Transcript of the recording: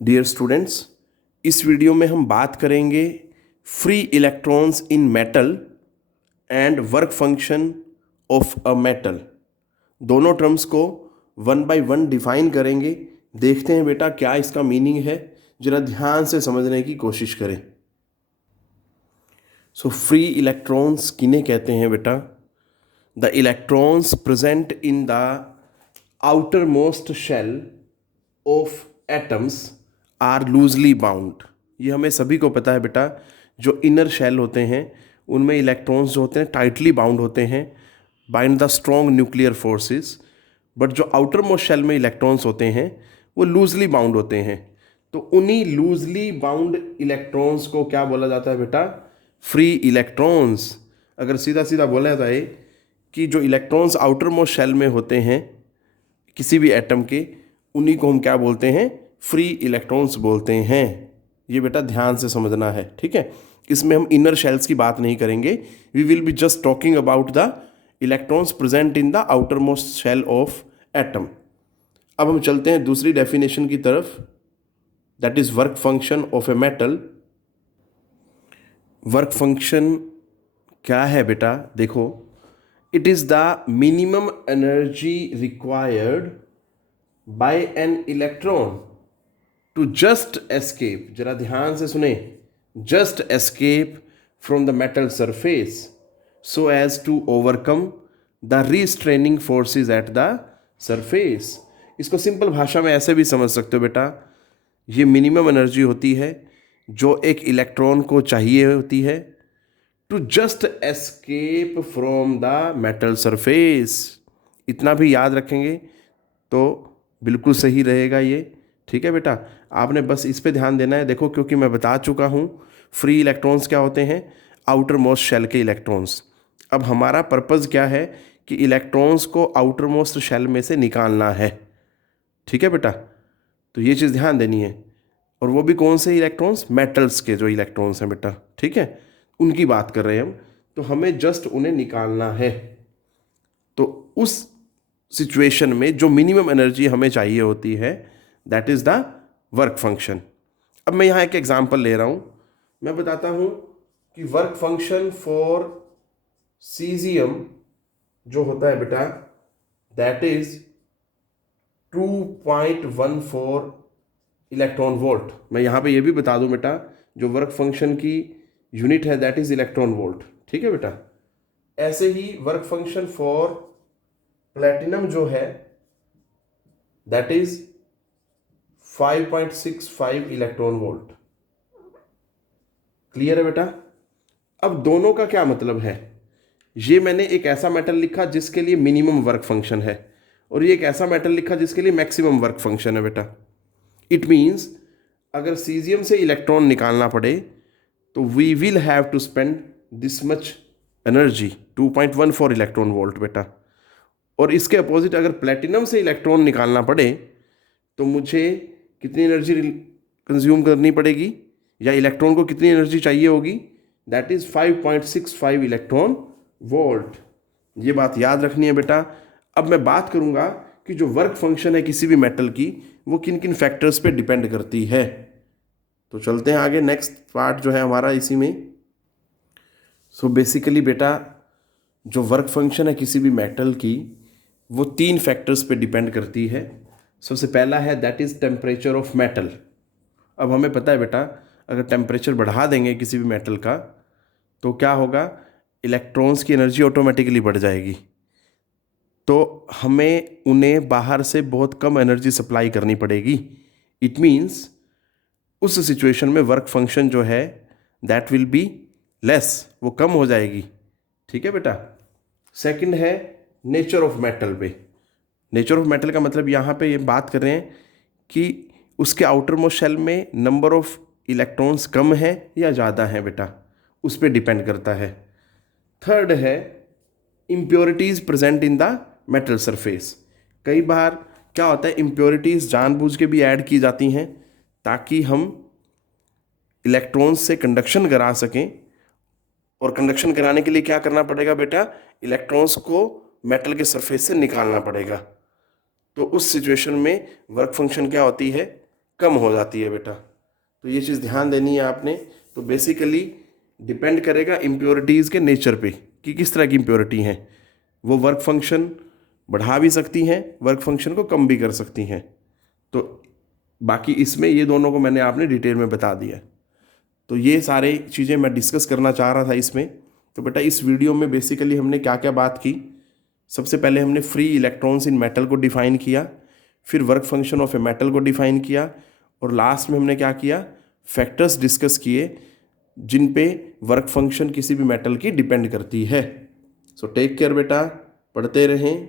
Dear students, इस video में हम बात करेंगे free electrons in metal and work function of a metal. दोनों टर्म्स को वन बाय वन डिफाइन करेंगे। देखते हैं बेटा क्या इसका मीनिंग है, जरा ध्यान से समझने की कोशिश करें। सो फ्री इलेक्ट्रॉन्स किन्हें कहते हैं बेटा? The electrons present in the outermost shell of atoms are loosely bound. ये हमें सभी को पता है बेटा, जो इनर शेल होते हैं उनमें इलेक्ट्रॉन्स जो होते हैं टाइटली बाउंड होते हैं bind the strong nuclear forces. But जो आउटर मोस्ट शेल में इलेक्ट्रॉन्स होते हैं वो लूजली बाउंड होते हैं। तो उन्हीं लूजली बाउंड इलेक्ट्रॉन्स को क्या बोला जाता है बेटा? Free electrons. अगर सीधा सीधा बोला जाए कि जो इलेक्ट्रॉन्स आउटर मोस्ट शेल में होते हैं किसी भी एटम के, उन्हीं को हम क्या बोलते हैं? फ्री इलेक्ट्रॉन्स बोलते हैं। ये बेटा ध्यान से समझना है, ठीक है। इसमें हम इनर शेल्स की बात नहीं करेंगे। We will be just talking about the electrons present in the outermost shell of atom. अब हम चलते हैं दूसरी डेफिनेशन की तरफ, that is work function of a metal. Work function क्या है बेटा? देखो, it is the minimum energy required by an electron to just escape, जरा ध्यान से सुने, just escape from the metal surface so as to overcome the restraining forces at the surface. इसको simple भाषा में ऐसे भी समझ सकते हो बेटा, ये मिनिमम एनर्जी होती है जो एक इलेक्ट्रॉन को चाहिए होती है to just escape from the metal surface. इतना भी याद रखेंगे तो बिल्कुल सही रहेगा ये, ठीक है बेटा। आपने बस इस पे ध्यान देना है। देखो, क्योंकि मैं बता चुका हूँ फ्री इलेक्ट्रॉन्स क्या होते हैं, आउटर मोस्ट शेल के इलेक्ट्रॉन्स। अब हमारा पर्पज़ क्या है कि इलेक्ट्रॉन्स को आउटर मोस्ट शेल में से निकालना है, ठीक है बेटा। तो ये चीज़ ध्यान देनी है। और वो भी कौन से इलेक्ट्रॉन्स? मेटल्स के जो इलेक्ट्रॉन्स हैं बेटा, ठीक है, उनकी बात कर रहे हैं हम। तो हमें जस्ट उन्हें निकालना है। तो उस सिचुएशन में जो मिनिमम एनर्जी हमें चाहिए होती है, that is the work function. अब मैं यहाँ एक एग्जांपल ले रहा हूँ। मैं बताता हूँ कि वर्क फंक्शन फॉर सीजियम जो होता है बेटा, दैट इज 2.14 इलेक्ट्रॉन वोल्ट। मैं यहाँ पे ये भी बता दूँ बेटा, जो वर्क फंक्शन की यूनिट है दैट इज इलेक्ट्रॉन वोल्ट, ठीक है बेटा। ऐसे ही वर्क फंक्शन फॉर प्लेटिनम जो है that is 5.65 electron volt. Clear है बेटा? अब दोनों का क्या मतलब है? ये मैंने एक ऐसा मेटल लिखा जिसके लिए मिनिमम वर्क फंक्शन है, और ये एक ऐसा मेटल लिखा जिसके लिए मैक्सिमम वर्क फंक्शन है बेटा। इट मीन्स अगर सीजियम से इलेक्ट्रॉन निकालना पड़े तो we will have to spend this much energy, 2.14 electron volt बेटा। और इसके अपोजिट अगर प्लेटिनम से इलेक्ट्रॉन निकालना पड़े तो मुझे कितनी एनर्जी कंज्यूम करनी पड़ेगी, या इलेक्ट्रॉन को कितनी एनर्जी चाहिए होगी? That is 5.65 electron volt. ये बात याद रखनी है बेटा। अब मैं बात करूंगा कि जो वर्क फंक्शन है किसी भी मेटल की, वो किन किन फैक्टर्स पे डिपेंड करती है। तो चलते हैं आगे, नेक्स्ट पार्ट जो है हमारा इसी में। सो बेसिकली बेटा, जो वर्क फंक्शन है किसी भी मेटल की, वो 3 फैक्टर्स पे डिपेंड करती है। सबसे पहला है that is temperature of metal. अब हमें पता है बेटा, अगर टेम्परेचर बढ़ा देंगे किसी भी मेटल का तो क्या होगा? इलेक्ट्रॉन्स की एनर्जी ऑटोमेटिकली बढ़ जाएगी। तो हमें उन्हें बाहर से बहुत कम एनर्जी सप्लाई करनी पड़ेगी। इट मीन्स उस सिचुएशन में वर्क फंक्शन जो है दैट विल बी लेस, वो कम हो जाएगी, ठीक है बेटा। सेकंड है नेचर ऑफ मेटल पे। नेचर ऑफ मेटल का मतलब यहाँ पे ये बात कर रहे हैं कि उसके आउटर मोस्ट शेल में नंबर ऑफ इलेक्ट्रॉन्स कम है या ज़्यादा है बेटा, उस पर डिपेंड करता है। थर्ड है impurities present in the metal surface. कई बार क्या होता है, इम्प्योरिटीज़ जानबूझ के भी ऐड की जाती हैं ताकि हम इलेक्ट्रॉन्स से कंडक्शन करा सकें। और कंडक्शन कराने के लिए क्या करना पड़ेगा बेटा? इलेक्ट्रॉन्स को मेटल के सरफेस से निकालना पड़ेगा। तो उस सिचुएशन में वर्क फंक्शन क्या होती है कम हो जाती है बेटा। तो ये चीज़ ध्यान देनी है आपने। तो बेसिकली डिपेंड करेगा इम्प्योरिटीज़ के नेचर पे कि किस तरह की इम्प्योरिटी हैं। वो वर्क फंक्शन बढ़ा भी सकती हैं, वर्क फंक्शन को कम भी कर सकती हैं। तो बाकी इसमें ये दोनों को मैंने आपने डिटेल में बता दिया। तो ये सारे चीज़ें मैं डिस्कस करना चाह रहा था इसमें। तो बेटा इस वीडियो में बेसिकली हमने क्या क्या बात की। सबसे पहले हमने फ्री इलेक्ट्रॉन्स इन मेटल को डिफाइन किया, फिर work function of a metal को डिफाइन किया, और लास्ट में हमने क्या किया, फैक्टर्स डिस्कस किए जिन पे वर्क फंक्शन किसी भी मेटल की डिपेंड करती है। सो टेक केयर बेटा, पढ़ते रहें।